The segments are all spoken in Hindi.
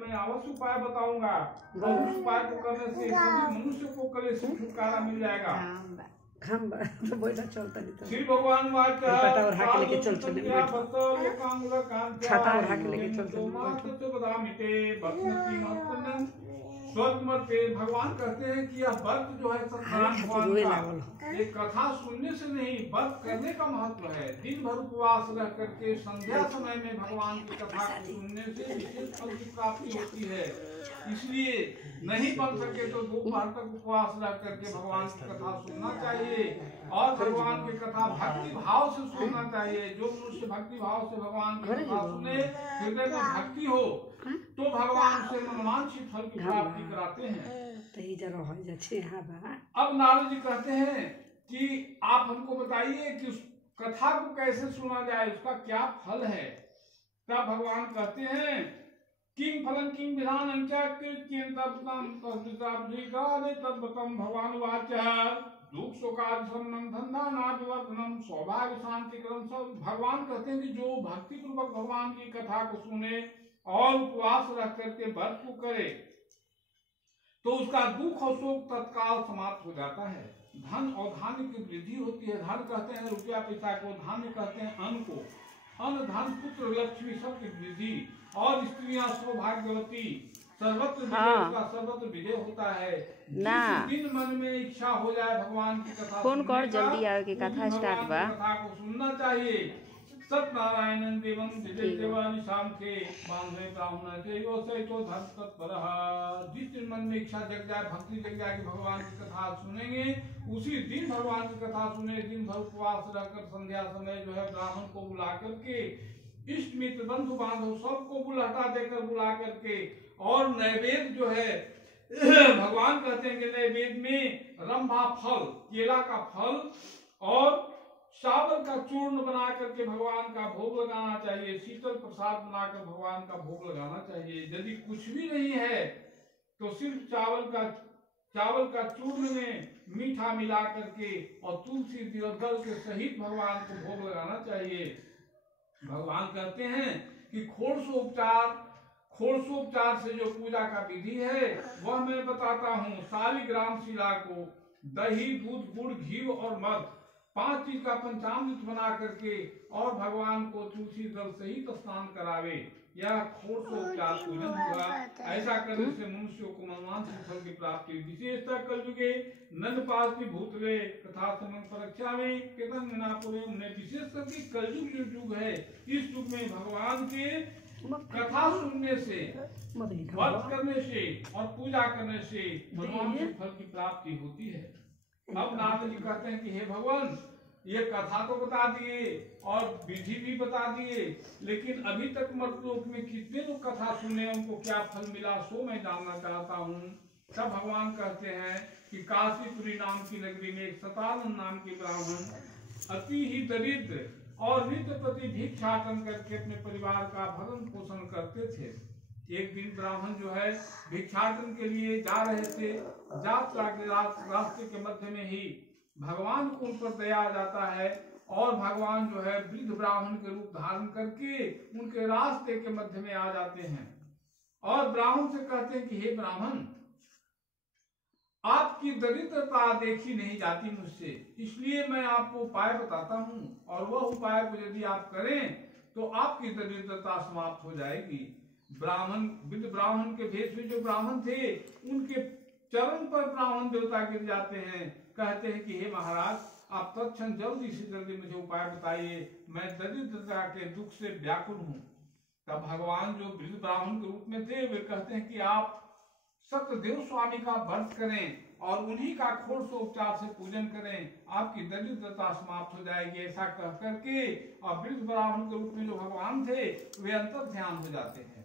मैं अवश्य उपाय बताऊंगा और उस उपाय को करने से सभी मनुष्य को कलेश से छुटकारा मिल जाएगा। श्री भगवान भगवान कहते हैं कि यह व्रत जो है सत्यनारायण का ये कथा सुनने से नहीं व्रत करने का महत्व है। दिन भर उपवास रह करके संध्या समय में भगवान की कथा सुनने से विशेष फल की प्राप्ति होती है। इसलिए नहीं बन सके तो दोपहर तक उपवास रह करके भगवान की कथा सुनना चाहिए और भगवान की कथा भक्ति भाव से सुनना चाहिए। जो मनुष्य भक्ति भाव से भगवान की कथा सुने, हृदय में भक्ति हो, तो भगवान से मनवांछित फल की प्राप्ति कराते हैं। अब नारद जी कहते हैं कि आप हमको बताइए कि उस कथा को कैसे सुना जाए, उसका क्या फल है। तब भगवान कहते हैं किम फलम किम विधानं च तद्वतम भगवान वाच्य दुख शोकादिशमनं धन्धानाभिवर्धनम सौभाग्य शांतिकरम। सब भगवान कहते हैं कि जो भक्ति पूर्वक भगवान की कथा को सुने और उपवास रख करके व्रत को करे तो उसका दुख और शोक तत्काल समाप्त हो जाता है। धन और धान्य की वृद्धि होती है। धन कहते हैं रुपया पैसा को, धान्य कहते हैं अन्न को। अन्न धन पुत्र लक्ष्मी सब की वृद्धि और स्त्रियां सौभाग्यवती सर्वत्र सर्वत्र विजय होता है। जिस दिन मन में इच्छा हो जाए भगवान की कथा जल्दी आगे की कथा स्टार्ट बा कथा को सुनना चाहिए। सत्यनारायण देवं देवानि शांखे बांधे ब्राह्मण के यो से तो धन तत्परः। जिस दिन मन में इच्छा जग जाए, भक्ति जग जाए कि भगवान की कथा सुनेंगे, उसी दिन भगवान की कथा सुने। दिन भर उपवास रहकर संध्या समय जो है ब्राह्मण को बुला करके, इष्ट मित्र बंधु बांधव सबको बुलाटा देकर बुला करके, और नैवेद्य जो है भगवान कहते हैं कि नैवेद्य में रंभा फल, केला का फल और चावल का चूर्ण बना करके भगवान का भोग लगाना चाहिए। शीतल प्रसाद बनाकर भगवान का भोग लगाना चाहिए। यदि कुछ भी नहीं है तो सिर्फ चावल का चूर्ण में मीठा मिला करके और तुलसी दल के सहित भगवान को भोग लगाना चाहिए। भगवान कहते हैं कि खोड़सोपचार से जो पूजा का विधि है वह मैं बताता हूँ। शालिग्राम शिला को दही, दूध, गुड़, घी और मध 5 चीज का पंचामृत बना करके और भगवान को तुलसी दल सहित स्नान करावे, यह खोड़सोपचार पूजन हुआ। ऐसा करने से मनुष्यों को मनवांछित फल की प्राप्ति। विशेषतः कलयुगे नंदपास की भूतले कथा समन परीक्षा में केतन मिनापुरे उन्हें विशेष करके कलयुग जो युग है, इस युग में भगवान के कथा सुनने से, व्रत करने से और पूजा करने से मनवांछित फल की प्राप्ति होती है। अब नारद जी कहते हैं कि हे भगवान, ये कथा तो बता दिए और विधि भी बता दिए, लेकिन अभी तक मर्तलोक में कितने लोग कथा सुने, उनको क्या फल मिला, सो मैं जानना चाहता हूँ। तब भगवान कहते हैं कि काशीपुरी नाम की नगरी में एक सतानंद नाम के ब्राह्मण अति ही दरिद्र और नित्य प्रति भिक्षाटन करके अपने परिवार का भरण पोषण करते थे। एक दिन ब्राह्मण जो है भिक्षाटन के लिए जा रहे थे। रास्ते के मध्य में ही भगवान को उन पर दया आ जाता है और भगवान जो है वृद्ध ब्राह्मण के रूप धारण करके उनके रास्ते के मध्य में आ जाते हैं और ब्राह्मण से कहते हैं कि हे ब्राह्मण, आपकी दरिद्रता देखी नहीं जाती मुझसे, इसलिए मैं आपको उपाय बताता हूँ और वह उपाय को यदि आप करें तो आपकी दरिद्रता समाप्त हो जाएगी। वृद्ध ब्राह्मण के भेष में जो ब्राह्मण थे उनके चरण पर ब्राह्मण देवता गिर जाते हैं, कहते हैं कि हे महाराज, आप तत्क्षण जल्दी से जल्दी मुझे उपाय बताइए, मैं दरिद्रता के दुख से व्याकुल हूँ। तब भगवान जो वृद्ध ब्राह्मण के रूप में थे वे कहते हैं कि आप सत्यदेव स्वामी का व्रत करें और उन्हीं का खोड़सोपचार से पूजन करें, आपकी दरिद्रता समाप्त हो जाएगी। ऐसा कह करके और वृद्ध ब्राह्मण के रूप में जो भगवान थे वे अंतर ध्यान हो जाते हैं।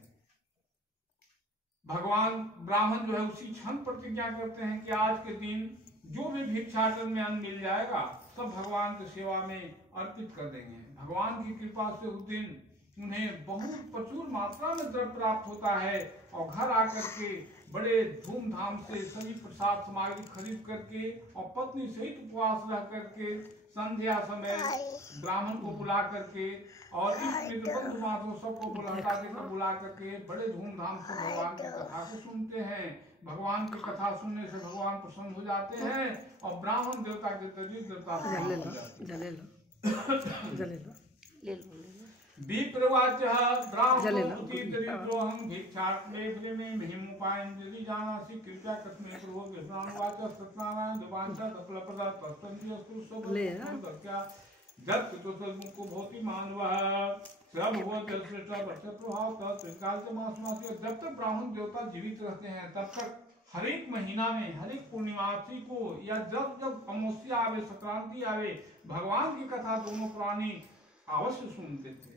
भगवान ब्राह्मण जो है उसी क्षण प्रतिज्ञा करते हैं कि आज के दिन जो भी भिक्षाटन में अन्न मिल जाएगा सब भगवान की सेवा में अर्पित कर देंगे। भगवान की कृपा से उस दिन उन्हें बहुत प्रचुर मात्रा में द्रव्य प्राप्त होता है और घर आकर के बड़े धूमधाम से सभी प्रसाद सामग्री खरीद करके और पत्नी सहित उपवास रह करके संध्या समय ब्राह्मण को बुला करके और इस मित्र बंधु बांधवों सबको बुलाता देकर बुला करके बड़े धूमधाम से भगवान की कथा को सुनते हैं। भगवान की कथा सुनने से भगवान प्रसन्न हो जाते हैं और ब्राह्मण देवता के दरिद्रता विप्रवाच्यः ब्राह्मणोऽपि दरिद्रोऽहं भिक्षाटने महिमुपायं यदि जानासि कृपया कस्मै प्रभो विष्णानुवाच सत्यनारायण दुवांशा सफलप्रदा तत्संख्यस्तु सबल्या जब चतुर्मुखो भवति मानवः सब हुआ जलश्रेष्ठ वर्ष प्रभाव का त्रिकाल के मास जब तक ब्राह्मण देवता जीवित रहते हैं तब तक हर एक महीना में हर एक पूर्णिमासी को या जब जब अमावस्या आवे संक्रांति आवे भगवान की कथा दोनों प्राणी अवश्य सुनते थे।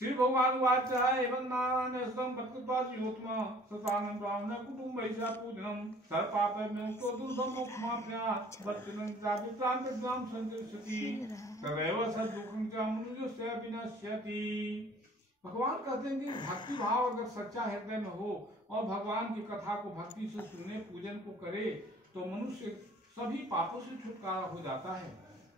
श्री भगवान वाच एवं नारायण स्तम भक्तपादयोत्म सतानं ब्राह्मण कुटुंब ऐसा पूजनम सर्पाप में तो दुर्गम माप्या वर्तनं वित्रांत ग्राम संचरति सदैव सद्दुखं च मनुष्य विनश्यति। भगवान कहते हैं कि भक्ति भाव अगर सच्चा हृदय में हो और भगवान की कथा को भक्ति से सुने पूजन को करे तो मनुष्य सभी पापों से छुटकारा हो जाता है।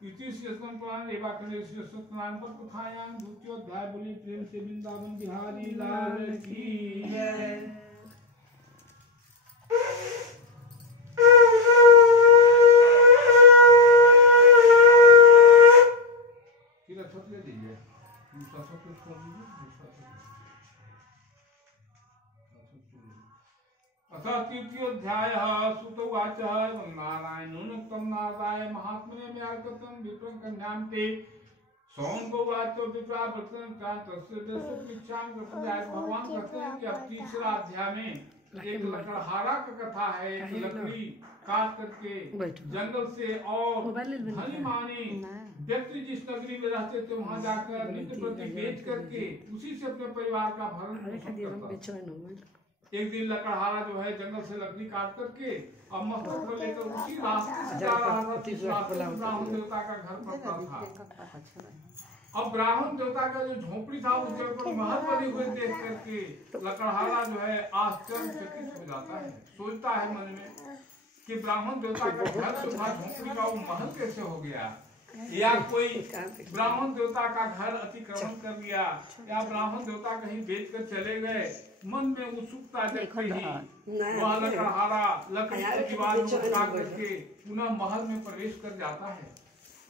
इति श्रीस्मरण पुराण रेवाखंडे श्री सत्यनारायण पर कथायां द्वितीय अध्याय बोली प्रेम से वृंदावन बिहारी लाल की जय। फिर छोड़ ले दीजिए दूसरा सब कुछ छोड़ दीजिए अतः तृतीय अध्याय सुतवाच नारायणोनुक्तं नारायण महात्मने म्यार्कतं विप्रं कन्यान्ते सौंगोवाच विप्रा वृत्तं कांतस्य दशपृच्छां कृतजाय। भगवान कहते हैं कि अब तीसरा अध्याय में एक लकड़हारा का कथा है। एक लकड़ी काट करके जंगल से और धनी मानी व्यक्ति जिस नगरी में रहते थे वहां जाकर नित्य प्रति बेच करके उसी से अपने परिवार का भरण पोषण करता। एक दिन लकड़हारा जो है जंगल से लकड़ी काट करके और मस्तक पर लेकर उसी रास्ते से जा रहा था जिस रास्ते से ब्राह्मण देवता का घर पड़ता था। अब ब्राह्मण देवता का जो झोपड़ी था उसके ऊपर महल बने हुए देख करके लकड़हारा जो है आश्चर्यचकित हो जाता है। सोचता है मन में कि ब्राह्मण देवता का घर जो था झोपड़ी का वो महल कैसे हो गया, या कोई ब्राह्मण देवता का घर अतिक्रमण कर लिया, या ब्राह्मण देवता कहीं बेच कर चले गए। मन में उत्सुकता जगती ही वह लकड़हारा लकड़ी की दीवार को काट करके पुनः महल में प्रवेश कर जाता है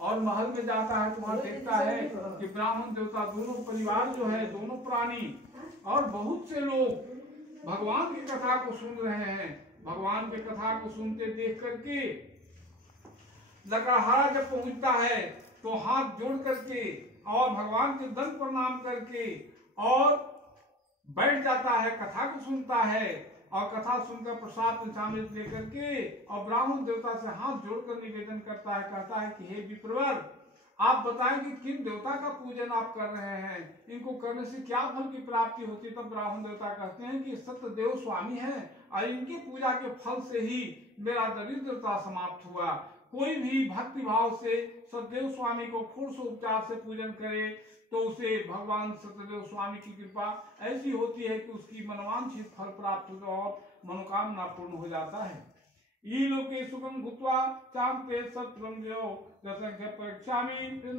और महल में जाता है तो वहाँ देखता है कि ब्राह्मण देवता दोनों परिवार जो है दोनों प्राणी और बहुत से लोग भगवान की कथा को सुन रहे हैं। भगवान की कथा को सुनते देख करके लकड़हारा जब पहुंचता है तो हाथ जोड़ करके और भगवान के दंड प्रणाम करके और बैठ जाता है, कथा को सुनता है और कथा सुनकर प्रसाद पंचामृत लेकर के और ब्राह्मण देवता से हाथ जोड़कर निवेदन करता है। कहता है कि हे विप्रवर, आप बताएं कि किन देवता का पूजन आप कर रहे हैं, इनको करने से क्या फल की प्राप्ति होती है। तब ब्राह्मण देवता कहते हैं कि सत्यदेव स्वामी हैं और इनकी पूजा के फल से ही मेरा दरिद्रता समाप्त हुआ। कोई भी भक्ति भाव से सत्यदेव स्वामी को खुश उपचार से पूजन करे तो उसे भगवान सत्यदेव स्वामी की कृपा ऐसी होती है कि उसकी मनवांछित फल प्राप्त हो और मनोकामना पूर्ण हो जाता है। ये लोके सुखम भूत्वा चांते सत्रम जो दशंख्य परीक्षामि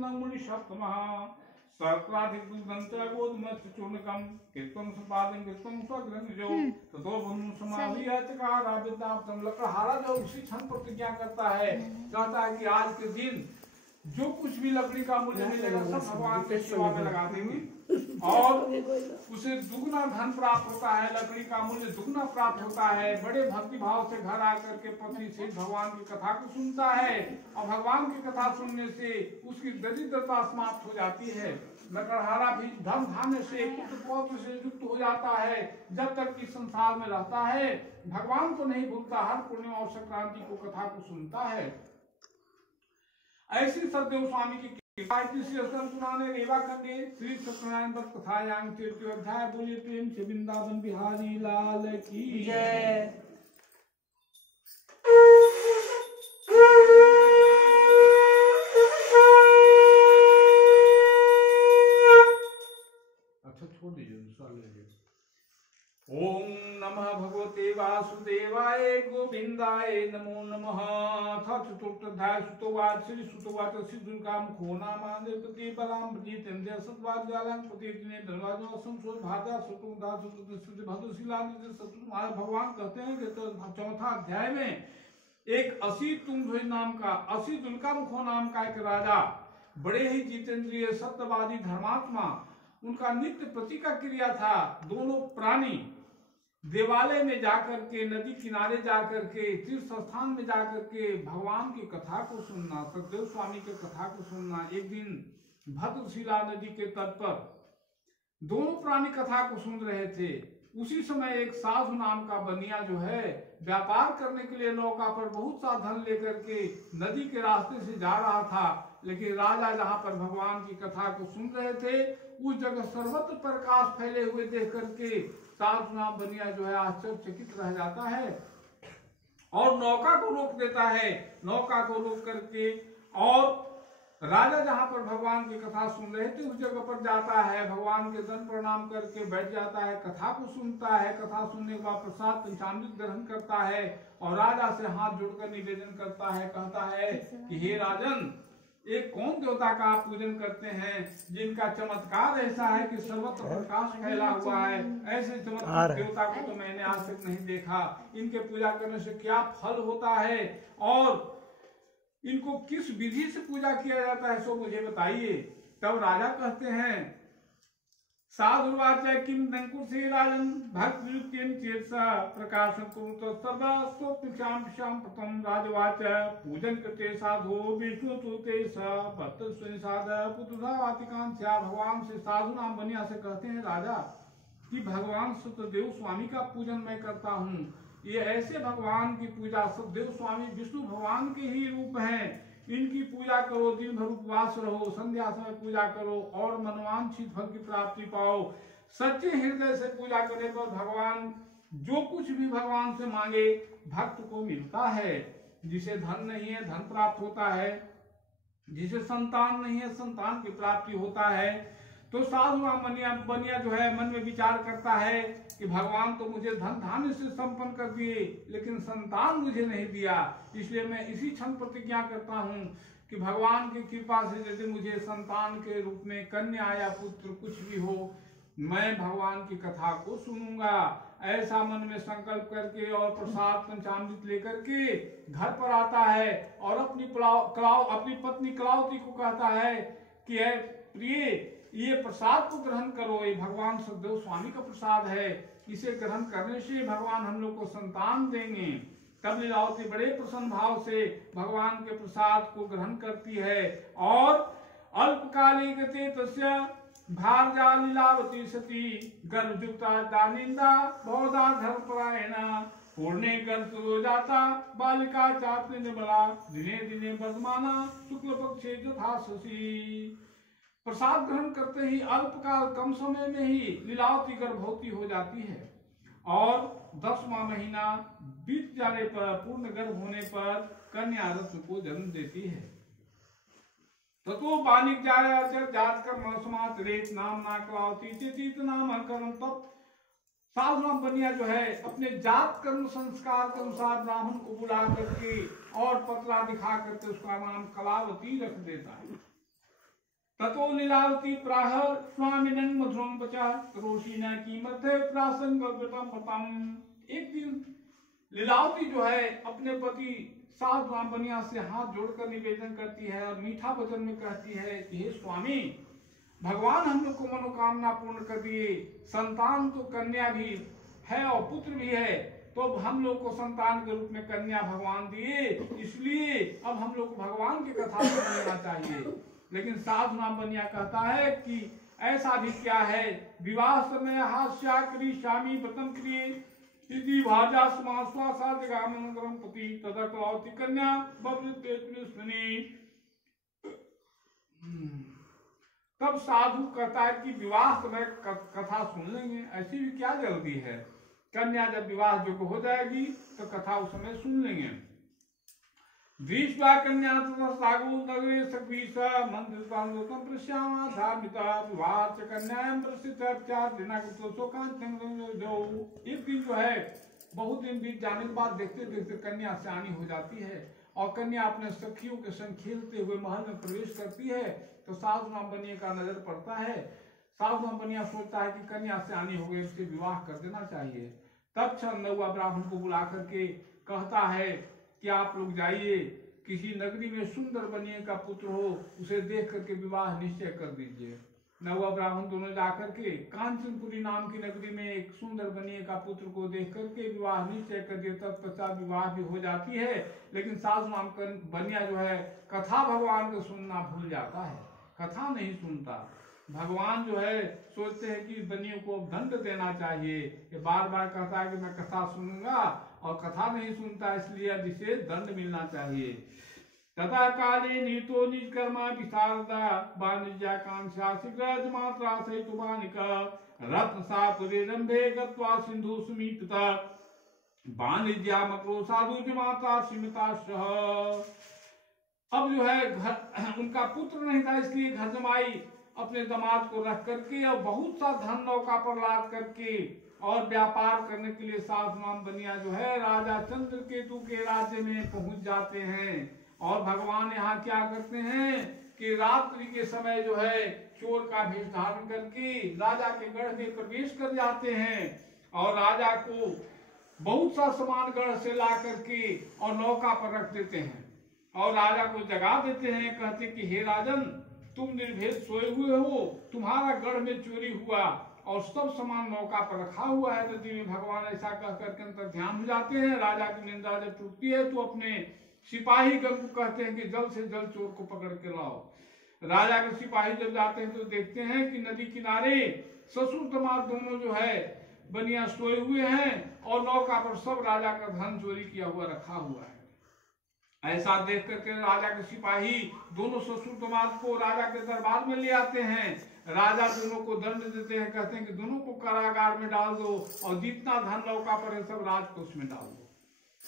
मुनि सप्तमः सर्त्राधिक दुर्गंचा गोधमस्य चूर्णकम कृत्वं संपादन कृत्वं स्वग्रंजो ततो बंधु समाधिया चकारा विद्याप्तम। लकड़हारा जो उसी क्षण प्रतिज्ञा करता है, कहता है कि आज के दिन जो कुछ भी लकड़ी का मूल्य मिलेगा सब भगवान के सेवा में लगा देंगे और उसे दुगना धन प्राप्त होता है, लकड़ी का मूल्य दुगना प्राप्त होता है। बड़े भक्ति भाव से घर आकर के पति से भगवान की कथा को सुनता है और भगवान की कथा सुनने से उसकी दरिद्रता समाप्त हो जाती है। लकड़हारा भी धन धान्य से पुत्र पौत्र से युक्त हो जाता है। जब तक इस संसार में रहता है भगवान को नहीं भूलता, हर पूर्णिमा और संक्रांति को कथा को सुनता है। ऐसी सत्यदेव स्वामी की पुराने रेवाखंडे श्री सत्यनारायण व्रत कथायां तृतीय अध्याय बोलिए प्रेम से वृंदावन बिहारी लाल की जय। अच्छा छोड़ दीजिए दूसरा ले लीजिए। ओम नमः भगवते वासुदेवाय गोविंदाय नमो नमः। चतुर्थाध्याय सुतोवाच श्री सुतोवाच श्री दुर्गा मुखो नामांपति बलाम जितेन्द्र सत्वाद जालंग प्रतिदिने धनवाजो संसोध भाजा सुतुदा सुतुद भद्रशिला सतुमार भगवान कहते हैं कि तो चौथा अध्याय में एक असी तुंगध्वज नाम का असी दुर्गा मुखो नाम का एक राजा, बड़े ही जितेंद्रिय सत्यवादी धर्मात्मा, उनका नित्य प्रतिका क्रिया था। दोनों प्राणी देवालय में जाकर के, नदी किनारे जाकर के, तीर्थ स्थान में जाकर के भगवान की कथा को सुनना, सतदेव स्वामी की कथा को सुनना। एक दिन भद्रशिला नदी के तट पर दोनों प्राणी कथा को सुन रहे थे। उसी समय एक साधु नाम का बनिया जो है व्यापार करने के लिए नौका पर बहुत सा धन लेकर के नदी के रास्ते से जा रहा था। लेकिन राजा जहाँ पर भगवान की कथा को सुन रहे थे, उस जगह सर्वत्र प्रकाश फैले हुए देख करके साधु नाम बनिया जो है आश्चर्यचकित रह जाता है और नौका को रोक देता है। नौका को रोक करके और राजा जहां पर भगवान की कथा सुन रहे थे उस जगह पर जाता है, भगवान के दंड प्रणाम करके बैठ जाता है, कथा को सुनता है। कथा सुनने के बाद प्रसाद पंचामृत ग्रहण करता है और राजा से हाथ जोड़कर निवेदन करता है, कहता है कि हे राजन, एक कौन देवता का आप पूजन करते हैं जिनका चमत्कार ऐसा है कि सर्वत्र प्रकाश फैला हुआ है? ऐसे चमत्कार देवता को तो मैंने आज तक नहीं देखा। इनके पूजा करने से क्या फल होता है और इनको किस विधि से पूजा किया जाता है, सो मुझे बताइए। तब राजा कहते हैं, साधुवाच किम दंकुर से राजन भक्त विरुक्तियं चेतसा प्रकाशं कुरुत सर्वा स्वपिक्षां प्रथम राजवाच पूजन करते साधु विष्णु तुते स भक्त सुनिषाद पुत्रधा वातिकांक्षा। भगवान से साधु नाम बनिया से कहते हैं राजा कि भगवान सत्यदेव स्वामी का पूजन मैं करता हूँ। ये ऐसे भगवान की पूजा, सत्यदेव स्वामी विष्णु भगवान के ही रूप हैं, इनकी पूजा करो, दिन भर उपवास रहो, संध्या समय पूजा करो और मनवांछित फल की प्राप्ति पाओ। सच्चे हृदय से पूजा करने पर भगवान जो कुछ भी भगवान से मांगे भक्त को मिलता है। जिसे धन नहीं है धन प्राप्त होता है, जिसे संतान नहीं है संतान की प्राप्ति होता है। तो साधु बनिया जो है मन में विचार करता है कि भगवान तो मुझे धन धान्य से संपन्न कर दिए लेकिन संतान मुझे नहीं दिया, इसलिए मैं इसी क्षण प्रतिज्ञा करता हूँ कि भगवान की कृपा से यदि मुझे संतान के रूप में कन्या या पुत्र कुछ भी हो, मैं भगवान की कथा को सुनूंगा। ऐसा मन में संकल्प करके और प्रसाद पंचामृत लेकर के घर पर आता है और अपनी पत्नी कलावती को कहता है कि प्रिय, ये प्रसाद को ग्रहण करो, ये भगवान सतदेव स्वामी का प्रसाद है, इसे ग्रहण करने से भगवान हम लोग को संतान देंगे। तब लीलावती बड़े प्रसन्न भाव से भगवान के प्रसाद को ग्रहण करती है और अल्पकाले गते तस्य भारजा लीलावती सती गर्भयुक्ता दानिंदा बहुधा धर्मपरायणा पूर्णे गर्भ जाता बालिका चात्र निर्मला दिने दिने वर्धमाना शुक्ल पक्षे यथा शशि। प्रसाद ग्रहण करते ही अल्पकाल कम समय में ही लीलावती गर्भवती हो जाती है और 10वां महीना बीत जाने पर, पूर्ण गर्भ होने पर कन्या रत्न को जन्म देती है। ततो बानिक जात कर्म समाचरित नाम ना कलावती चेतित नाम कर्म। तब साधु नाम बनिया जो है अपने जात कर्म संस्कार के अनुसार ब्राह्मण को बुला करके और पतला दिखा करके उसका नाम कलावती रख देता है। ततो लीलावती प्राह स्वामिनं मधुरं वचा करोषि न कीमते प्रासंगव्यतम पतम। एक दिन लीलावती जो है अपने पति साधु नाम बनिया से हाथ जोड़कर निवेदन करती है और मीठा वचन में कहती है कि हे स्वामी, भगवान हम लोग को मनोकामना पूर्ण कर दिए, संतान तो कन्या भी है और पुत्र भी है, तो हम लोग को संतान के रूप में कन्या भगवान दिए, इसलिए अब हम लोग को भगवान की कथा सुनना चाहिए। लेकिन साधु नाम बनिया कहता है कि ऐसा भी क्या है, विवाह समय हास्या करिष्यामि व्रतम क्रिये इति भाजा समास्वासा जगामनगरम पति तदा कलावती कन्या बब्रतेस्मिनी। तब साधु कहता है कि विवाह समय कथा सुन लेंगे, ऐसी भी क्या जल्दी है, कन्या जब विवाह योग्य हो जाएगी तो कथा उस समय सुन लेंगे। भीष्मा कन्या तथा सागु नगरे सकवीसा मंदिर प्रांगोतम प्रश्यामा धार्मिता विवाह च कन्यायं प्रसिद्ध चार दिनागतो शोकांतम दो। एक दिन जो है बहुत दिन बीत जाने के बाद देखते देखते कन्या सयानी हो जाती है और कन्या अपने सखियों के संग खेलते हुए महल में प्रवेश करती है। तो सास नामबनिया का नजर पड़ता है। सास नामबनिया सोचता है कि कन्या सयानी हो गई, उससे विवाह कर देना चाहिए। तब नौवा ब्राह्मण को बुला करके कहता है कि आप लोग जाइए, किसी नगरी में सुंदर बनिए का पुत्र हो, उसे देख करके विवाह निश्चय कर दीजिए। नौवा ब्राह्मण दोनों जाकर के कांचनपुरी नाम की नगरी में एक सुंदर बनिए का पुत्र को देख करके विवाह निश्चय कर दिया। तत्पश्चात विवाह भी हो जाती है, लेकिन सास नाम बनिया जो है कथा भगवान को सुनना भूल जाता है, कथा नहीं सुनता। भगवान जो है सोचते हैं कि बनियों को दंड देना चाहिए। ये बार बार कहता है कि मैं कथा सुनूंगा और कथा नहीं सुनता, इसलिए विशेष दंड मिलना चाहिए। तथा काले नीतो निष्कर्मा विशारदा वाणिज्या कांक्षा शीघ्र मात्रा सहित बानिका रत्न सापुरे रंभे गत्वा सिंधु सुमीतता वाणिज्या मकरो साधु माता सीमिताश्रह। अब जो है घर उनका पुत्र नहीं था, इसलिए घर जमाई अपने दामाद को रख करके और बहुत सा धन नौका पर लाद करके और व्यापार करने के लिए सास नाम बनिया जो है राजा चंद्रकेतु के राज्य में पहुंच जाते हैं। और भगवान यहाँ क्या करते हैं कि रात्रि के समय जो है चोर का भेष धारण करके राजा के गढ़ में प्रवेश कर जाते हैं और राजा को बहुत सा सामान गढ़ से ला करके और नौका पर रख देते हैं और राजा को जगा देते हैं। कहते कि हे राजन, तुम निर्भेद सोए हुए हो, तुम्हारा गढ़ में चोरी हुआ और सब सामान मौका पर रखा हुआ है नदी में। भगवान ऐसा कह करके अंतर ध्यान हो जाते हैं। राजा की निंदा जब टूटती है तो अपने सिपाही गण को कहते हैं कि जल्द से जल्द चोर को पकड़ के लाओ। राजा के सिपाही जब जाते हैं तो देखते हैं कि नदी किनारे ससुर दामाद दोनों जो है बनिया सोए हुए हैं और नौका पर सब राजा का धन चोरी किया हुआ रखा हुआ है। ऐसा देख करके राजा के सिपाही दोनों ससुर दामाद को राजा के दरबार में ले आते हैं। राजा दोनों को दंड देते हैं, कहते हैं कि दोनों को कारागार में डाल दो और जितना धन नौका पर है सब राजकोष में डाल दो।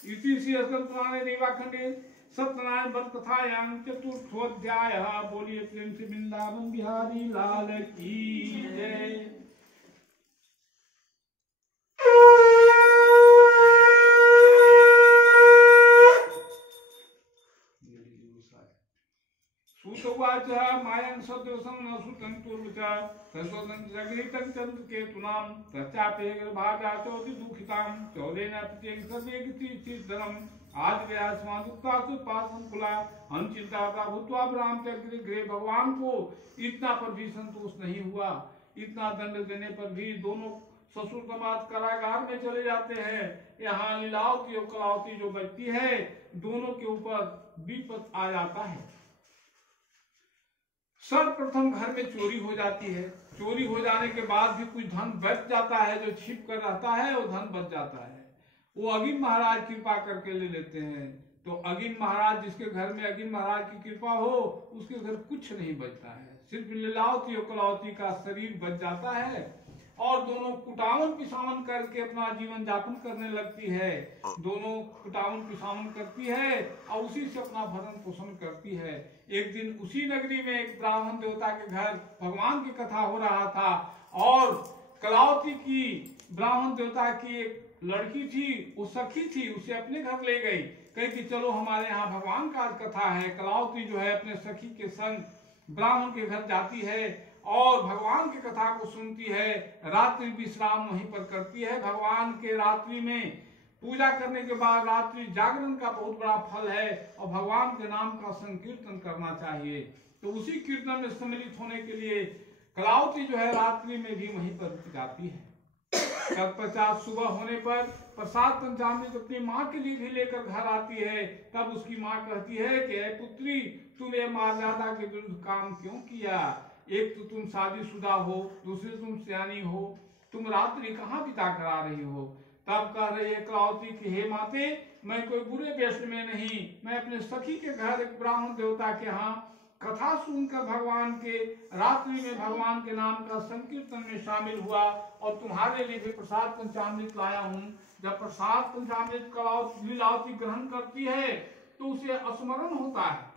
इति श्री पुराणे रेवाखंडे सत्यनारायण व्रत कथायां चतुर्थोध्याय। बोलिए प्रेम से वृंदावन बिहारी लाल की जय। सुतवाच मायं सदोषं न सुतं पूर्वचा तसोदं जगहितं चंद्रकेतुनां तच्चापे भागा चौधि दुखितां चौलेन प्रत्येक सर्वेगति धनम् आज व्यासमानुक्तासु पासंकुला हम चिंता भूतवा ब्राह्म चक्र गृह। भगवान को इतना पर भी संतोष नहीं हुआ। इतना दंड देने पर भी दोनों ससुर दामाद कारागार में चले जाते हैं। यहाँ लीलावती और कलावती जो बचती है दोनों के ऊपर विपद आ जाता है। सर्वप्रथम घर में चोरी हो जाती है। चोरी हो जाने के बाद भी कुछ धन बच जाता है, जो छिप कर रहता है वो धन बच जाता है। वो अगिन महाराज कृपा करके ले लेते हैं। तो अगिन महाराज, जिसके घर में अगिन महाराज की कृपा हो उसके घर कुछ नहीं बचता है, सिर्फ लीलावती और कलावती का शरीर बच जाता है और दोनों कुटावन पिसावन करके अपना जीवन यापन करने लगती है। दोनों कुटावन पिसावन करती है और उसी से अपना भरण पोषण करती है। एक दिन उसी नगरी में एक ब्राह्मण देवता के घर भगवान की कथा हो रहा था और कलावती की ब्राह्मण देवता की एक लड़की थी, वो सखी थी, उसे अपने घर ले गई। कही कि चलो हमारे यहाँ भगवान का कथा है। कलावती जो है अपने सखी के संग ब्राह्मण के घर जाती है और भगवान की कथा को सुनती है। रात्रि विश्राम वहीं पर करती है। भगवान के रात्रि में पूजा करने के बाद रात्रि जागरण का बहुत बड़ा फल है और भगवान के नाम का संकीर्तन करना चाहिए। तो उसी कीर्तन में सम्मिलित होने के लिए कलावती जो है रात्रि में भी वहीं पर रुक जाती है। तत्पश्चात सुबह होने पर प्रसाद पंचामृत अपनी माँ के लिए भी लेकर घर आती है। तब उसकी माँ कहती है कि पुत्री, तुम ये मर्यादा के विरुद्ध काम क्यों किया? एक तो तुम शादीशुदा हो, दूसरी तुम सियानी हो, तुम रात्रि कहाँ बिता कर आ रही हो? तब कह रही है कलावती कि हे माते, मैं कोई बुरे वेश में नहीं, मैं अपने सखी के घर एक ब्राह्मण देवता के यहाँ कथा सुनकर भगवान के रात्रि में भगवान के नाम का संकीर्तन में शामिल हुआ और तुम्हारे लिए भी प्रसाद पंचामृत लाया हूँ। जब प्रसाद पंचामृत लीलावती ग्रहण करती है तो उसे स्मरण होता है।